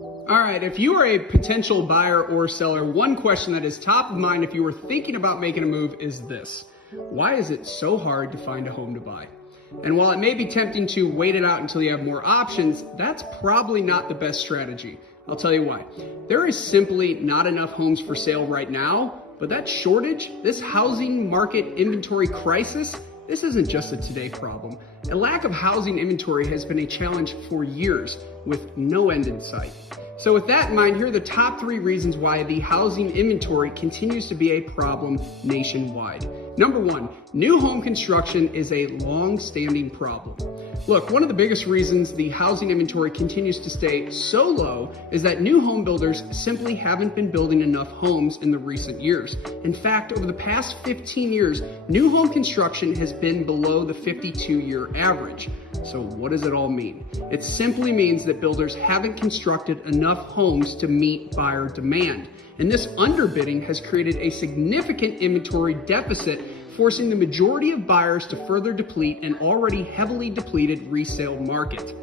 All right, if you are a potential buyer or seller, one question that is top of mind if you were thinking about making a move is this: why is it so hard to find a home to buy? And while it may be tempting to wait it out until you have more options, that's probably not the best strategy. I'll tell you why. There is simply not enough homes for sale right now, but that shortage, this housing market inventory crisis, this isn't just a today problem. A lack of housing inventory has been a challenge for years with no end in sight. So with that in mind, here are the top 3 reasons why the housing inventory continues to be a problem nationwide. Number 1, new home construction is a long-standing problem. Look, one of the biggest reasons the housing inventory continues to stay so low is that new home builders simply haven't been building enough homes in the recent years. In fact, over the past 15 years, new home construction has been below the 52-year average. So what does it all mean? It simply means that builders haven't constructed enough homes to meet buyer demand. And this underbidding has created a significant inventory deficit, forcing the majority of buyers to further deplete an already heavily depleted resale market.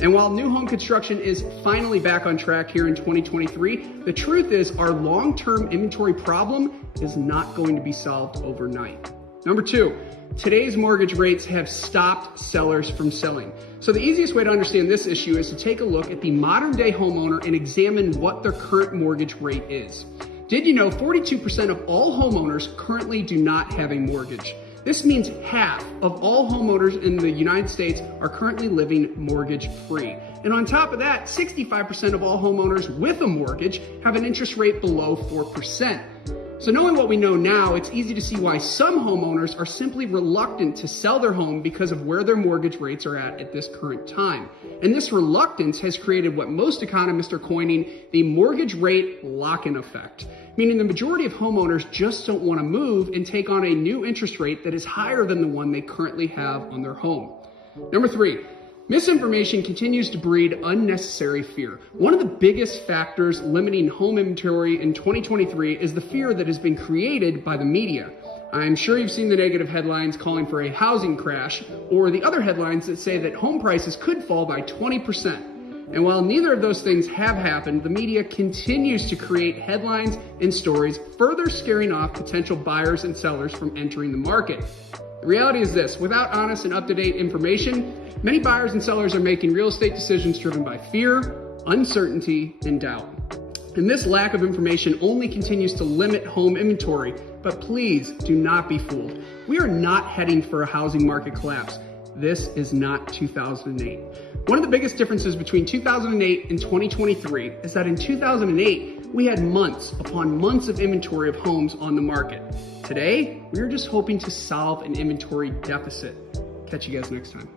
And while new home construction is finally back on track here in 2023, the truth is our long-term inventory problem is not going to be solved overnight. Number 2, today's mortgage rates have stopped sellers from selling. So the easiest way to understand this issue is to take a look at the modern day homeowner and examine what their current mortgage rate is. Did you know 42% of all homeowners currently do not have a mortgage? This means half of all homeowners in the United States are currently living mortgage free. And on top of that, 65% of all homeowners with a mortgage have an interest rate below 4%. So knowing what we know now, it's easy to see why some homeowners are simply reluctant to sell their home because of where their mortgage rates are at this current time. And this reluctance has created what most economists are coining the mortgage rate lock-in effect, meaning the majority of homeowners just don't want to move and take on a new interest rate that is higher than the one they currently have on their home. Number 3, misinformation continues to breed unnecessary fear. One of the biggest factors limiting home inventory in 2023 is the fear that has been created by the media. I'm sure you've seen the negative headlines calling for a housing crash, or the other headlines that say that home prices could fall by 20%. And while neither of those things have happened, the media continues to create headlines and stories, further scaring off potential buyers and sellers from entering the market. The reality is this: without honest and up-to-date information, many buyers and sellers are making real estate decisions driven by fear, uncertainty, and doubt. And this lack of information only continues to limit home inventory. But please do not be fooled. We are not heading for a housing market collapse. This is not 2008. One of the biggest differences between 2008 and 2023 is that in 2008, we had months upon months of inventory of homes on the market. Today, we are just hoping to solve an inventory deficit. Catch you guys next time.